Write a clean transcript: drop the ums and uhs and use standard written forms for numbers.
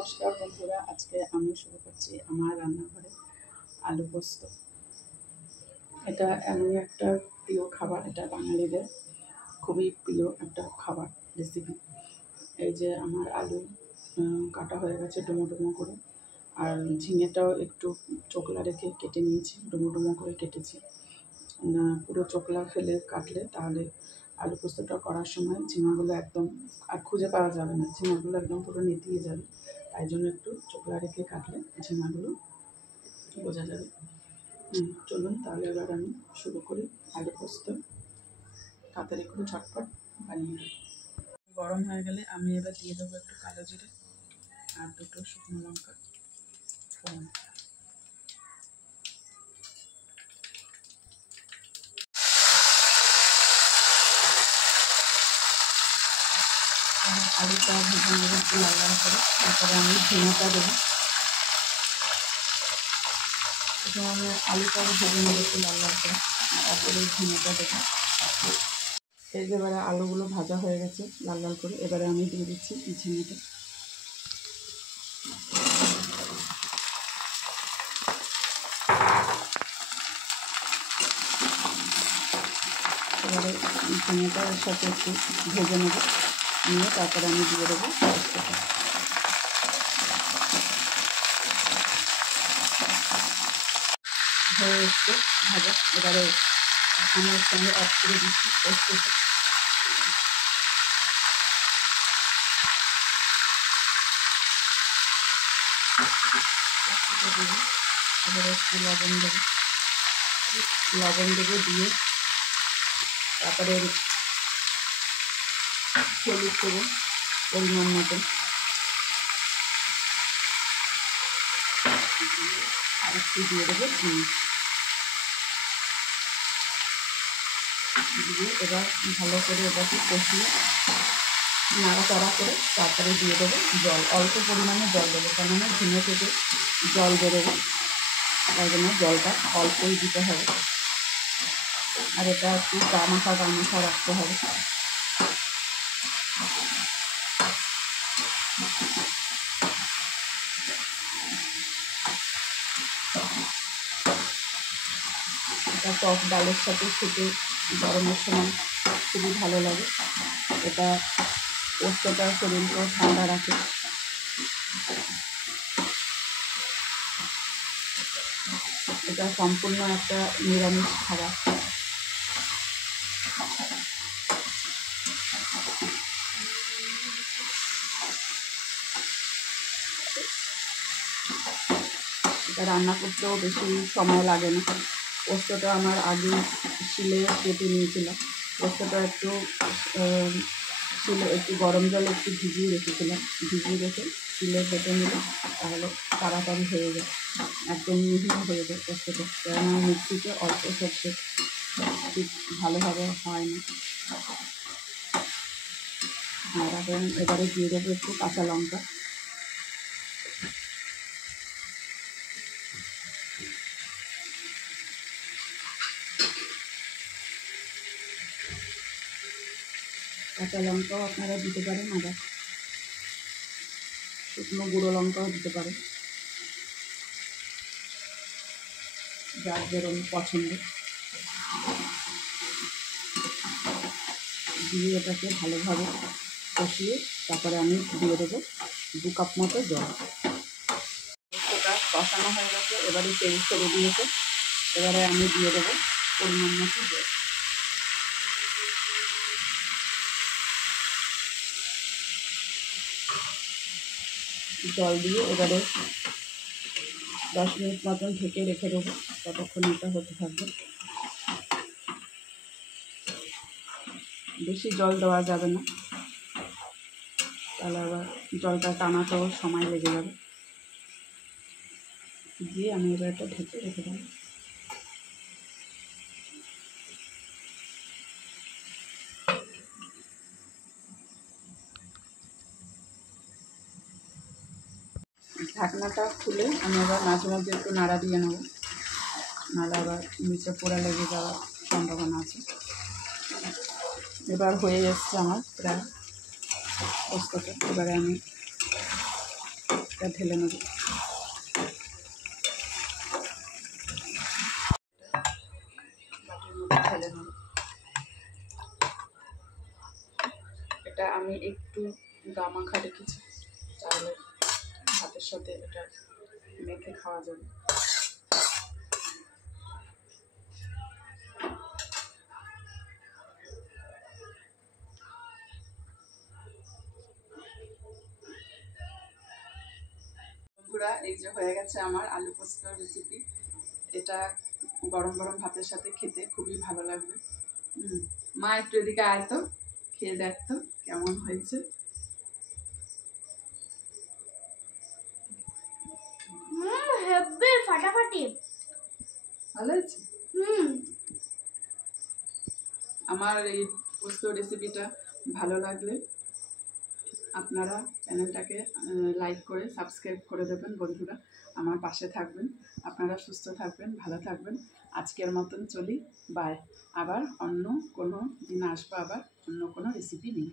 নমস্কার বন্ধুরা, আজকে আমি শুরু করছি আমার রান্নাঘরে আলু পোস্ত। এটা এমনই একটা প্রিয় খাবার, এটা বাঙালিদের খুবই প্রিয় একটা খাবার রেসিপি। এই যে আমার আলু কাটা হয়ে গেছে ডুমো ডুমো করে, আর ঝিঙেটাও একটু চোকলা রেখে কেটে নিয়েছি, ডুমো ডুমো করে কেটেছি। পুরো চোকলা ফেলে কাটলে তাহলে আলু পোস্তটা করার সময় ঝিঙাগুলো একদম আর খুঁজে পাওয়া যাবে না, ঝিঙাগুলো একদম পুরো নেতিয়ে যাবে। তাই জন্য একটু চোকলা রেখে কাটলে ঝিঙাগুলো বোঝা যাবে। চলুন তাহলে এবার আমি শুরু করি আলু পোস্ত, তাড়াতাড়ি করে ঝটপট বানিয়ে দেবো। গরম হয়ে গেলে আমি এবার দিয়ে দেবো একটু কালো জিরে আর দুটো শুকনো লঙ্কা ফোড়ন। আলুটা ভেজে নেবো একটু লাল লাল করে, তারপরে আমি ঝিঙেটা দেবো। প্রথমে আলুটা ভেজে নেবো একটু লাল লাল করে, তারপরে ঝিঙেটা দেবো। এই যে এবারে আলুগুলো ভাজা হয়ে গেছে লাল লাল করে, এবারে আমি দিয়ে দিচ্ছি ঝিঙেটা। এবারে ঝিঙেটার সাথে একটু ভেজে নেব, নিয়ে তারপরে আমি দিয়ে দেবো পোস্তটা। হয়ে এসছে ভাজা, এবারে আমার সঙ্গে অ্যাড করে দিচ্ছি পোস্তটা। দেবো, এবারে একটু লবণ দেবো, দিয়ে তারপরে হলুদ দেবো পরিমাণ মতো, আর একটু দিয়ে দেবো চিনি দিয়ে এবার ভালো করে এটাকে কষিয়ে নাড়াচাড়া করে তারপরে দিয়ে দেবো জল, অল্প পরিমাণে জল দেবো, কেননা ঝিঙে থেকে জল বেরোবে, তাই জন্য জলটা অল্পই দিতে হবে। আর এটা একটু গামাখা রাখতে হবে। এটা টক ডালের সাথে খেতে গরমের সময় খুবই ভালো লাগে। এটা পোস্তটা শরীরকেও ঠান্ডা রাখে। এটা সম্পূর্ণ একটা নিরামিষ খাবার। এটা রান্না করতেও বেশি সময় লাগে না। পোস্তটা আমার আগে শিলে কেটে নিয়েছিলাম। পোস্তটা একটু শিলে একটু গরম জলে একটু ভিজিয়ে রেখেছিলাম, ভিজিয়ে রেখে শিলে কেটে নিলে তাহলে তাড়াতাড়ি হয়ে যায়, একদম মিহি হয়ে যায় পোস্তটা। কেননা মিক্সিতে অল্প সর্ষে ঠিক ভালোভাবে হয় না। আর এখন এবারে দিয়ে দেবো একটু কাঁচা লঙ্কা, কাঁচা লঙ্কাও আপনারা দিতে পারেন, আবার শুকনো গুঁড়ো লঙ্কাও দিতে পারেন, যার যেরকম পছন্দ। দিয়ে এটাকে ভালোভাবে কষিয়ে তারপরে আমি দিয়ে দেবো 2 কাপ মতো জল। পোস্তটা কষানো হয়ে গেছে, এবারে তেল ছেড়ে দিয়েছে, এবারে আমি দিয়ে দেবো পরিমাণ মতো জল। জল দিয়ে এবারে 10 মিনিট মতন ঢেকে রেখে দেবো, ততক্ষণ এটা হতে থাকবে। বেশি জল দেওয়া যাবে না, তাহলে আবার জলটা টানাতেও সময় লেগে যাবে। দিয়ে আমি এবার এটা ঢেকে রেখে দেবো। ঢাকনাটা খুলে আমি আবার মাঝে মধ্যে একটু নাড়া দিয়ে নেব, নাড়া আবার নিচে পোড়া লেগে যাওয়ার সম্ভাবনা আছে। এবার হয়ে এসছে আমার প্রায় পোস্তটা, এবারে আমি এটা ঢেলে নেব। বাটির মধ্যে ঢেলে নেব। এটা আমি একটু গামাখা রেখেছি, তাহলে ভাতের সাথে এটা মেখে খাওয়া যাবে। বন্ধুরা, এই যে হয়ে গেছে আমার আলু পোস্ত রেসিপি। এটা গরম গরম ভাতের সাথে খেতে খুবই ভালো লাগবে। মা একটু এদিকে আয় তো, খেয়ে দেখ তো কেমন হয়েছে। হেব্বি ফাটাফাটি, ভালো হয়েছে। আমার এই পোস্ত রেসিপিটা ভালো লাগলে আপনারা চ্যানেলটাকে লাইক করে সাবস্ক্রাইব করে দেবেন। বন্ধুরা, আমার পাশে থাকবেন। আপনারা সুস্থ থাকবেন, ভালো থাকবেন। আজকের মতন চলি, বাই। আবার অন্য কোনো দিন আসবো, আবার অন্য কোনো রেসিপি নিয়ে।